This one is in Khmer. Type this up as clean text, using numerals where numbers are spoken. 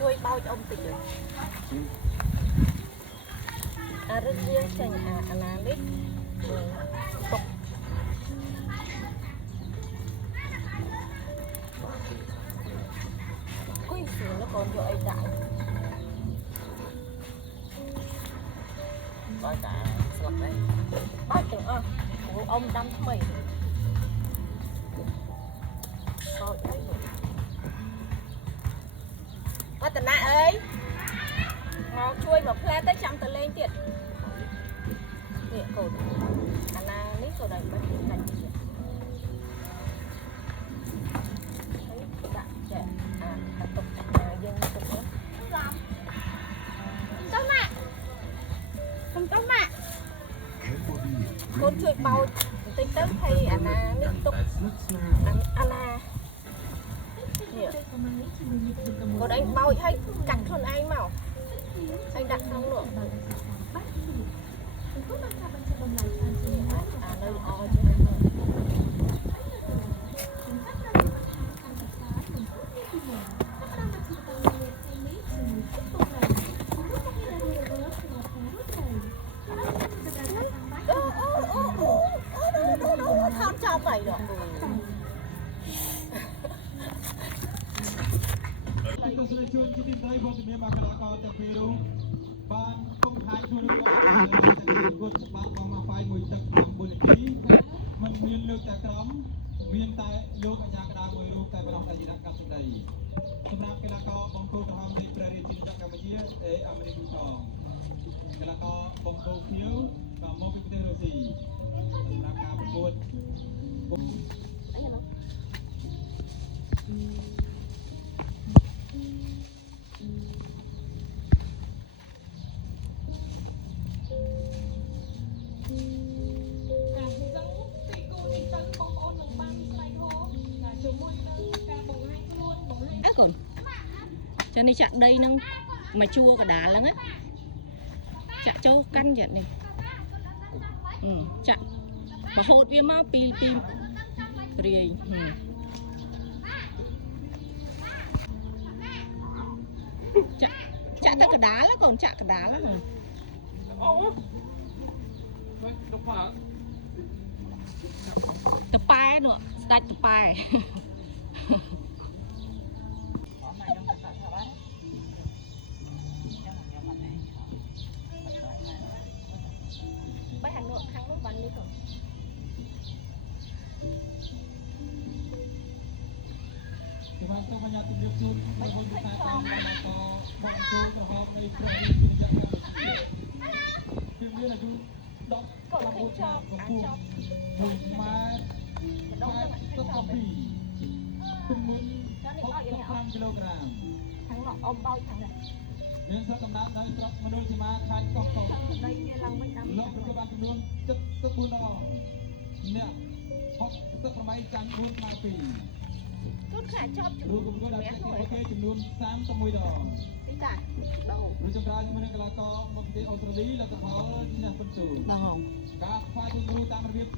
ជួយបោចអ៊ំតិចអារឹកវាចេញអាណានេះទុកគួយស្រួលកូនយកអីដាក់បើតាស្លាប់đấyបាច់ទាំងអស់ព្រោះអ៊ំដាំថ្មីបោចហើយវឌ្ឍនាអើយមកជួយមកផ្លែទៅចាំទៅលេងទៀតនេះកូនអាណានេះក៏ដែរបាច់ដាច់ទៀតហើយដាក់ចាអាទុកយើងទុកទៅទៅម៉ាក់សុំទៅម៉ាក់កូនជួយបោចបន្តិចទៅហើយអាណានេះទុកអាណានេះកូនឯងបោចឲ្យកាត់ខ្លួនឯងមកឯងដាក់ក្នុងនោះអានៅអជួយថតចោលไปដល់ទស្សនិកជនជាទីមេត្រីវត្តមានមកកណ្ដាលកោទាំងពីររូបបានគុំខែជួយរបស់គូច្បាប់បងមកហ្វាយមួយទឹក9នាទីมันមានលើកតែក្រមមានតែលោកអាជ្ញាកណ្ដាលមួយរូបតែប្រងតែជាអ្នកកាត់សម្ដីសម្រាប់កីឡាករបង្គោលក្រហមនៃព្រះរាជាណាចក្រកម្ពុជាអាមេរិកូតកីឡាករបង្គោលខៀវក៏មកពីប្រទេសរុស្ស៊ីសម្រាប់ការប្រកួតកូនចានេះចាក់ដីនឹងមកជួកដាលហ្នឹងចាក់ចូលកាន់ចានេះចាក់រហូតវាមកពីរាយចាក់ទៅកដាលកូនចាក់កដាលហ្នឹងអូតប៉ែនោះស្ដាច់តប៉ែបាយហានោះខាងនោះបាននេះកូនសម្រាប់កម្មញ្ញាជំរាបជូនបងប្អូនតាមតាមបន្តបងប្អូនក្រហមនៃព្រះរាជាណាចក្រកម្ពុជាគឺមានអាយុ10 កូនឃើញចប់អាចចប់1ម៉ែត្រ52ទម្ងន់65គីឡូក្រាមខាងនោះអ៊ំបោចខាងនេះមានស្រុកកំណើតនៅស្រុកមណ្ឌលសីមាខេត្តកោះកុងដីវាឡើងវិញតាមលោកប្រកបបានចំនួន74ដងអ្នក68ចាញ់4ស្មើ2គូនខ្លាចចប់រូបប្រកបដល់គេចំនួន31ដងទីតាដងរួចចម្រើនជាមួយនឹងកីឡាករមកពីអូស្ត្រាលីលទ្ធផលឈ្នះពិន្ទុដងការខ្វាយជម្រុះតាមរបៀប